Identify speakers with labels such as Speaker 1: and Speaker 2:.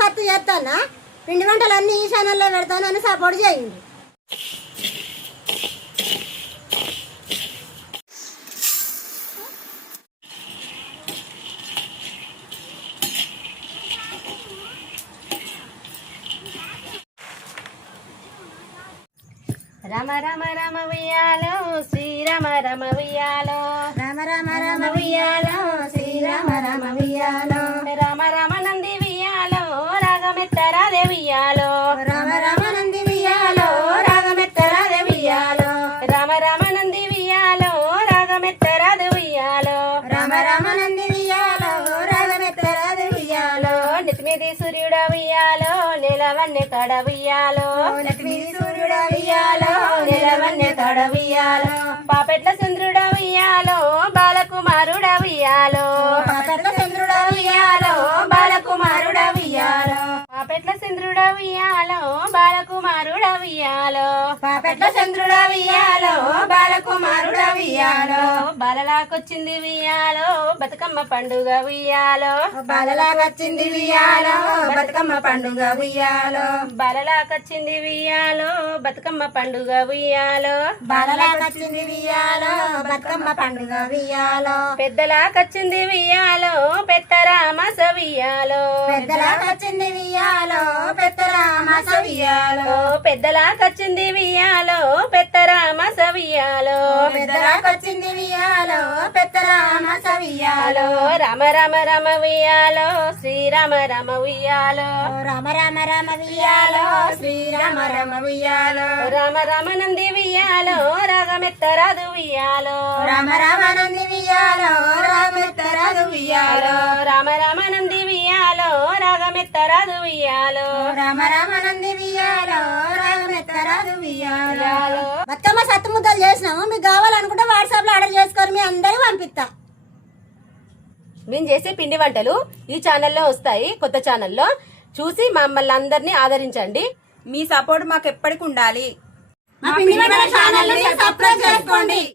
Speaker 1: సత్తు చేస్తానా పిండి వంటలన్నీ ఈ ఛానల్లో పెడతానని సపోర్ట్ చేయండి.
Speaker 2: రమ రమ రమ ఉయ్యాలో శ్రీరమ రమ ఉయ్యాలో
Speaker 1: రామ రామ రామ ఉయ్యాలో శ్రీరామ రామ ఉయ్యాలో
Speaker 2: రమ రమ నంది ఉయ్యాలో రాగమెత్తరాదే ఉయ్యాలో
Speaker 1: రామ రామ నంది ఉయ్యాలో రాగమెత్తరాదే ఉయ్యాలో
Speaker 2: రమ రమ నంది ఉయ్యాలో రాగమెత్తరాదే ఉయ్యాలో
Speaker 1: రామ రామ నంది ఉయ్యాలో రాగమెత్తరాదే ఉయ్యాలో
Speaker 2: నితిమిది సూర్యుడ ఉయ్యాలో నిలవన్నె కడ ఉయ్యాలో
Speaker 1: లక్ష్మీ సూర్యుడ ఉయ్యాలో
Speaker 2: నిలవన్నె కడ ఉయ్యాలో పాపెట్ల చంద్రుడ ఉయ్యాలో బాలకుమారుడ ఉయ్యాలో
Speaker 1: పాపట్ల చంద్రుడ ఉయ్యాలో బాలకుమారుడ ఉయ్యాలో
Speaker 2: పాపెట్ల చంద్రుడ ఉయ్యాలో బాలకుమారుడ ఉయ్యాలో
Speaker 1: పాపట్ల చంద్రుడ ఉయ్యాలో బాలకుమారుడ ఉయ్యాలో
Speaker 2: బాలలాకొచ్చింది ఉయ్యాలో బతుకమ్మ పండుగ ఉయ్యాలో
Speaker 1: బాలలాగొచ్చింది ఉయ్యాలో బతుకమ్మ పండుగ ఉయ్యాలో
Speaker 2: బాలలాకొచ్చింది ఉయ్యాలో బతుకమ్మ పండుగ ఉయ్యాలో
Speaker 1: బాలలాగొచ్చింది ఉయ్యాలో బతుకమ్మ పండుగ ఉయ్యాలో
Speaker 2: పెద్దలాకొచ్చింది ఉయ్యాలో పెత్తరామస ఉయ్యాలో
Speaker 1: పెద్దలాగొచ్చింది ఉయ్యాలో పెద్దరామస ఉయ్యాలో
Speaker 2: పెద్దలాకొచ్చింది ఉయ్యాలో పెత్తరామస ఉయ్యాలో
Speaker 1: పెద్దలాగొచ్చింది ఉయ్యాలో పెద్దరామస ఉయ్యాలో
Speaker 2: రమ రమ రమ ఉయ్యాలో శ్రీరామ రమ ఉయ్యాలో
Speaker 1: రామ రామ రామ ఉయ్యాలో శ్రీరామ రామ ఉయ్యాలో
Speaker 2: రామ రామ నంది ఉయ్యాలో రాగమెత్తరాదు ఉయ్యాలో
Speaker 1: రామ రామ నంది ఉయ్యాలో రామెత్తరాదు ఉయ్యాలో
Speaker 2: రామ రామ నంది ఉయ్యాలో రాగమెత్తరాదు ఉయ్యాలో
Speaker 1: రామ రామ నంది ఉయ్యాలో రామెత్తరాదు ఉయ్యాలో బతుకమ్మ సత్తు ముద్దలు చేసినాము మీకు కావాలనుకుంటే వాట్సాప్ లో ఆర్డర్ చేసుకొని మీ అందరూ పంపిస్తా.
Speaker 2: మేము చేసే పిండి వంటలు ఈ ఛానల్లో వస్తాయి. కొత్త ఛానల్లో చూసి మమ్మల్ని అందరినీ ఆదరించండి.
Speaker 3: మీ సపోర్ట్ మాకు ఎప్పటికి ఉండాలి.
Speaker 1: మా పిండి వంటల ఛానల్ ని సబ్స్క్రైబ్ చేసుకోండి.